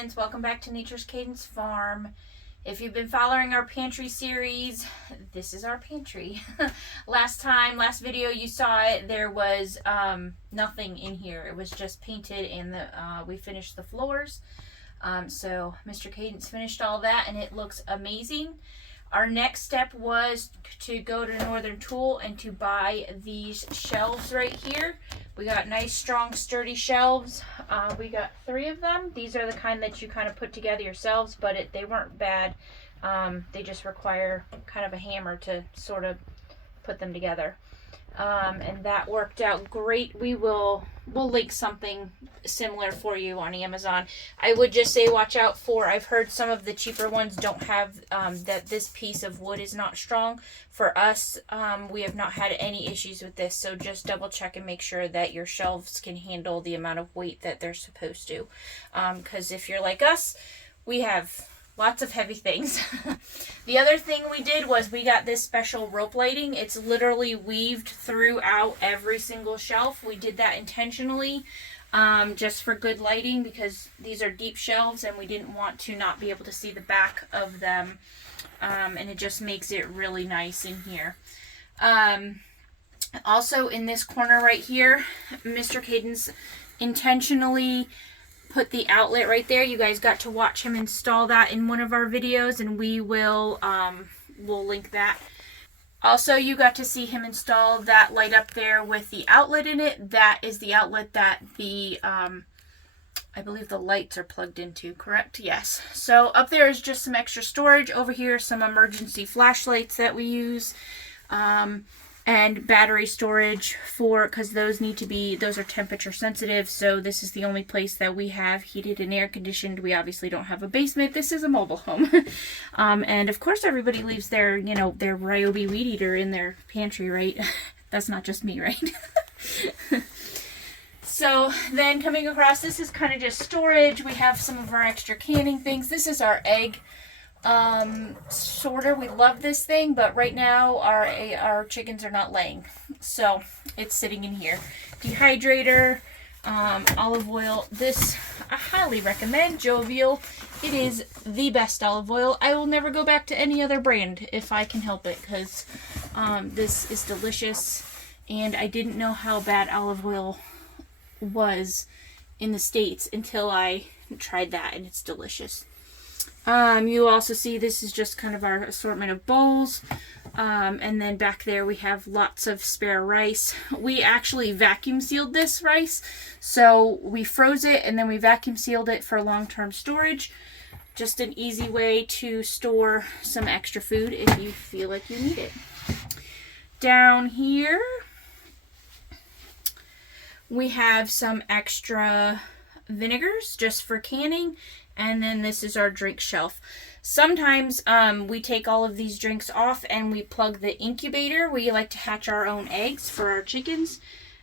friends, welcome back to Nature's Cadence Farm. If you've been following our pantry series, this is our pantry. Last video you saw it, there was nothing in here. It was just painted and we finished the floors. So Mr. Cadence finished all that and it looks amazing. Our next step was to go to Northern Tool and to buy these shelves right here. We got nice, strong, sturdy shelves. We got 3 of them. These are the kind that you kind of put together yourselves, but they weren't bad. They just require kind of a hammer to sort of put them together. And that worked out great. We'll link something similar for you on Amazon. I would just say watch out for, I've heard some of the cheaper ones don't have that this piece of wood is not strong. For us, we have not had any issues with this, so just double check and make sure that your shelves can handle the amount of weight that they're supposed to. Because if you're like us, we have lots of heavy things. The other thing we did was we got this special rope lighting. It's literally weaved throughout every single shelf. We did that intentionally just for good lighting because these are deep shelves and we didn't want to not be able to see the back of them. And it just makes it really nice in here. Also in this corner right here, Mr. Cadence intentionally put the outlet right there. You guys got to watch him install that in one of our videos, and we'll link that. Also, you got to see him install that light up there with the outlet in it. That is the outlet that the I believe the lights are plugged into, correct? Yes. So up there is just some extra storage. Over here, some emergency flashlights that we use. And battery storage because those are temperature sensitive, so this is the only place that we have heated and air conditioned. We obviously don't have a basement. This is a mobile home. And of course everybody leaves their Ryobi weed eater in their pantry, right? That's not just me, right? So then coming across, this is kind of just storage. We have some of our extra canning things. This is our egg sorter. We love this thing, but right now our chickens are not laying, so it's sitting in here. Dehydrator, olive oil. This I highly recommend. Jovial. It is the best olive oil. I will never go back to any other brand if I can help it, because this is delicious, and I didn't know how bad olive oil was in the States until I tried that, and it's delicious. You also see this is just kind of our assortment of bowls. And then back there we have lots of spare rice. We actually vacuum sealed this rice. So we froze it and then we vacuum sealed it for long-term storage. Just an easy way to store some extra food if you feel like you need it. Down here we have some extra vinegars just for canning. And then this is our drink shelf. Sometimes we take all of these drinks off and we plug the incubator. We like to hatch our own eggs for our chickens.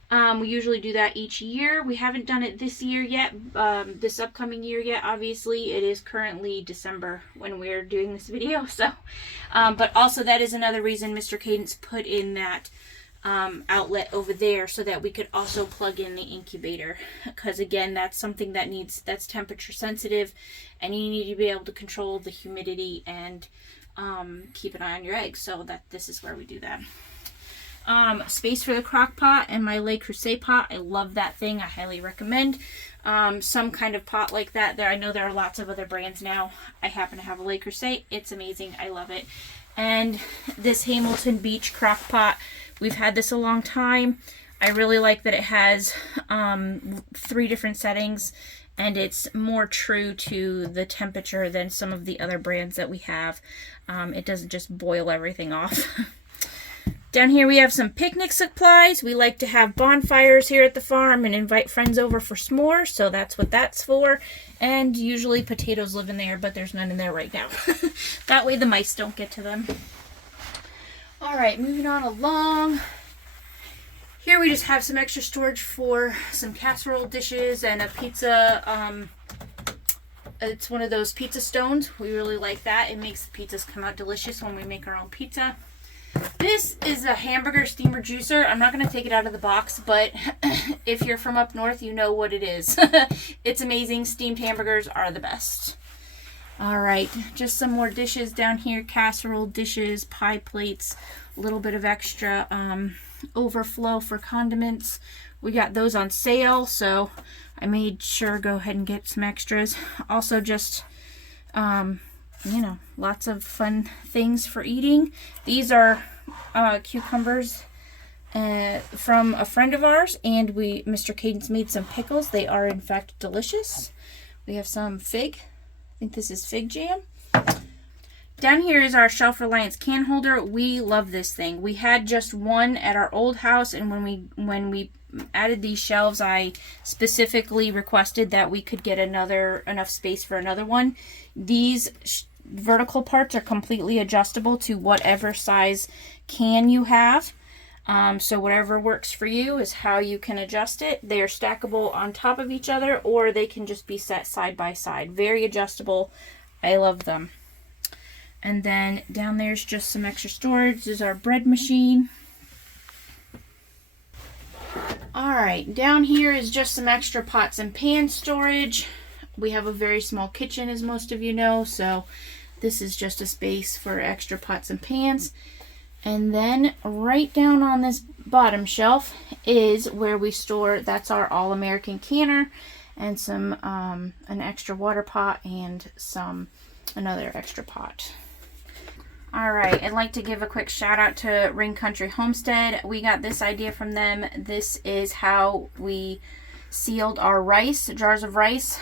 We usually do that each year. We haven't done it this year yet, this upcoming year yet. Obviously, it is currently December when we're doing this video. So, but also that is another reason Mr. Cadence put in that outlet over there so that we could also plug in the incubator, because again, that's something that's temperature sensitive and you need to be able to control the humidity and keep an eye on your eggs, so that this is where we do that. Space for the crock pot and my Le Creuset pot. I love that thing. I highly recommend some kind of pot like that. I know there are lots of other brands now. I happen to have a Le Creuset. It's amazing. I love it. And this Hamilton Beach crock pot. We've had this a long time. I really like that it has 3 different settings, and it's more true to the temperature than some of the other brands that we have. It doesn't just boil everything off. Down here we have some picnic supplies. We like to have bonfires here at the farm and invite friends over for s'mores, so that's what that's for. And usually potatoes live in there, but there's none in there right now. That way the mice don't get to them. Alright, moving on along. Here we just have some extra storage for some casserole dishes and a pizza. It's one of those pizza stones. We really like that. It makes the pizzas come out delicious when we make our own pizza. This is a hamburger steamer juicer. I'm not going to take it out of the box, but if you're from up north, you know what it is. It's amazing. Steamed hamburgers are the best. All right, just some more dishes down here. Casserole dishes, pie plates, a little bit of extra overflow for condiments. We got those on sale, so I made sure go ahead and get some extras. Also just, you know, lots of fun things for eating. These are cucumbers from a friend of ours, and Mr. Cadence made some pickles. They are in fact delicious. We have some fig. I think this is fig jam. Down here is our Shelf Reliance can holder. We love this thing. We had just one at our old house, and when we added these shelves, I specifically requested that we could get enough space for another one. These vertical parts are completely adjustable to whatever size can you have. So whatever works for you is how you can adjust it. They are stackable on top of each other, or they can just be set side by side. Very adjustable. I love them. And then down there's just some extra storage. This is our bread machine. Alright, down here is just some extra pots and pan storage. We have a very small kitchen, as most of you know, so this is just a space for extra pots and pans. And then right down on this bottom shelf is where we store, that's our All-American canner, and some an extra water pot and another extra pot. Alright, I'd like to give a quick shout out to Ring Country Homestead. We got this idea from them. This is how we sealed our rice, jars of rice.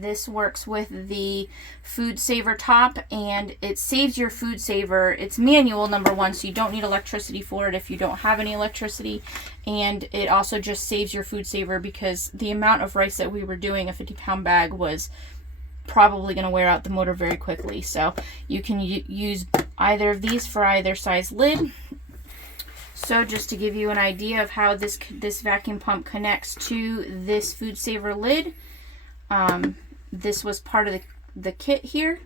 This works with the food saver top, and it saves your food saver. It's manual, number one, so you don't need electricity for it if you don't have any electricity, and it also just saves your food saver because the amount of rice that we were doing, a 50-pound bag, was probably going to wear out the motor very quickly. So you can use either of these for either size lid. So just to give you an idea of how this vacuum pump connects to this food saver lid, this was part of the kit here,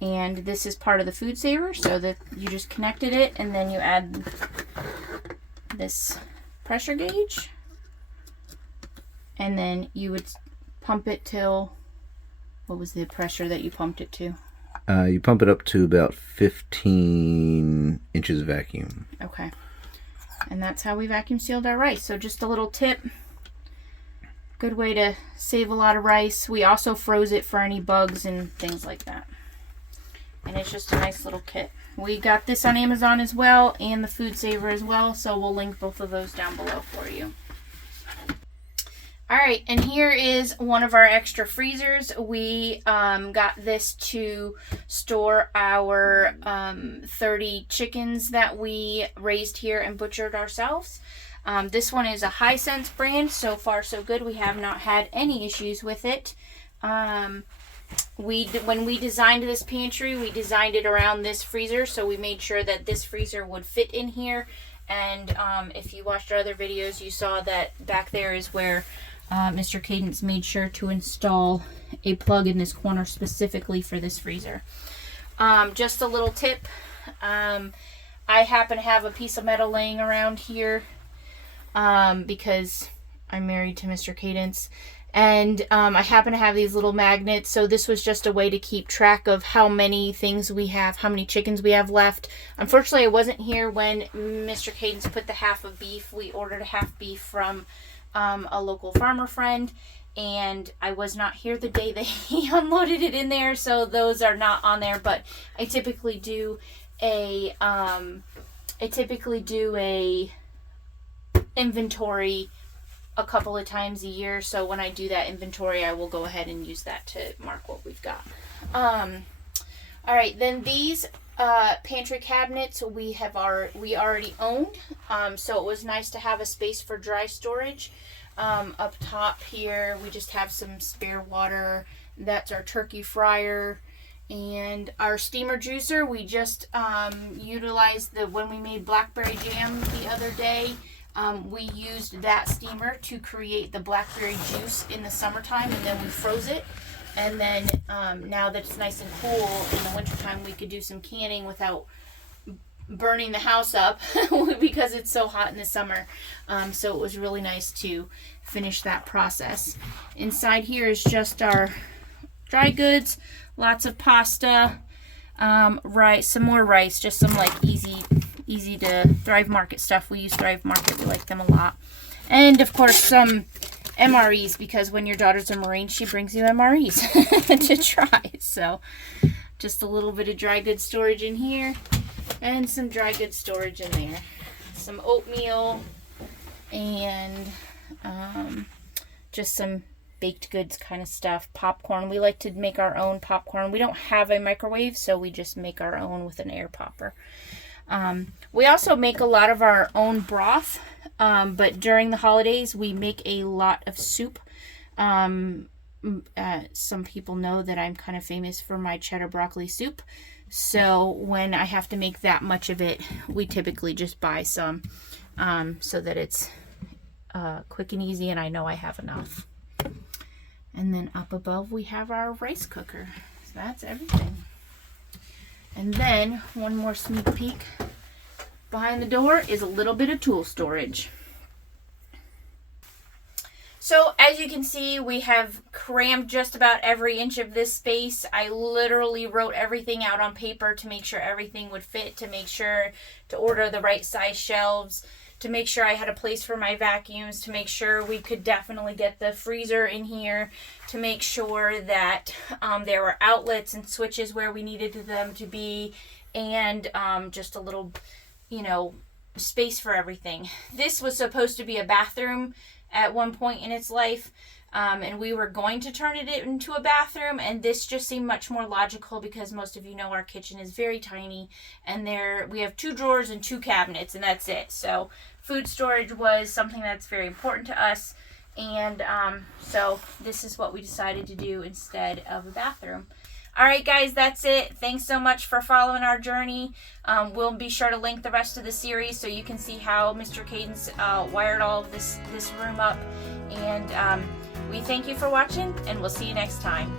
and this is part of the food saver, so that you just connected it, and then you add this pressure gauge, and then you would pump it till, what was the pressure that you pumped it to? You pump it up to about 15 inches of vacuum. Okay. And that's how we vacuum sealed our rice. So just a little tip. Good way to save a lot of rice. We also froze it for any bugs and things like that. And it's just a nice little kit. We got this on Amazon as well, and the food saver as well. So we'll link both of those down below for you. Alright, and here is one of our extra freezers. We got this to store our 30 chickens that we raised here and butchered ourselves. This one is a Hisense brand. So far so good. We have not had any issues with it. When we designed this pantry, we designed it around this freezer, so we made sure that this freezer would fit in here. And if you watched our other videos, you saw that back there is where Mr. Cadence made sure to install a plug in this corner specifically for this freezer. Just a little tip. I happen to have a piece of metal laying around here because I'm married to Mr. Cadence. And I happen to have these little magnets. So this was just a way to keep track of how many things we have, how many chickens we have left. Unfortunately, I wasn't here when Mr. Cadence put the half of beef. We ordered a half beef from a local farmer friend, and I was not here the day that he unloaded it in there, so those are not on there. But I typically do a inventory a couple of times a year, so when I do that inventory, I will go ahead and use that to mark what we've got. Alright, then these pantry cabinets we already owned, so it was nice to have a space for dry storage. Up top here we just have some spare water. That's our turkey fryer and our steamer juicer. We just utilized when we made blackberry jam the other day. We used that steamer to create the blackberry juice in the summertime, and then we froze it. And then now that it's nice and cool in the wintertime, we could do some canning without burning the house up because it's so hot in the summer. So it was really nice to finish that process. Inside here is just our dry goods, lots of pasta, rice, some more rice, just some like easy to Thrive Market stuff. We use Thrive Market, we like them a lot. And of course some MREs, because when your daughter's a Marine, she brings you MREs to try. So just a little bit of dry goods storage in here and some dry goods storage in there. Some oatmeal and just some baked goods kind of stuff. Popcorn. We like to make our own popcorn. We don't have a microwave, so we just make our own with an air popper. We also make a lot of our own broth, but during the holidays we make a lot of soup. Some people know that I'm kind of famous for my cheddar broccoli soup, so when I have to make that much of it, we typically just buy some, so that it's quick and easy and I know I have enough. And then up above we have our rice cooker. So that's everything. And then one more sneak peek. Behind the door is a little bit of tool storage. So as you can see, we have crammed just about every inch of this space. I literally wrote everything out on paper to make sure everything would fit, to make sure to order the right size shelves, to make sure I had a place for my vacuums, to make sure we could definitely get the freezer in here, to make sure that there were outlets and switches where we needed them to be, and just a little, space for everything. This was supposed to be a bathroom at one point in its life, and we were going to turn it into a bathroom, and this just seemed much more logical because most of you know our kitchen is very tiny, and we have 2 drawers and 2 cabinets, and that's it. So food storage was something that's very important to us, and so this is what we decided to do instead of a bathroom. Alright guys, that's it. Thanks so much for following our journey. We'll be sure to link the rest of the series so you can see how Mr. Cadence wired all of this room up. And we thank you for watching, and we'll see you next time.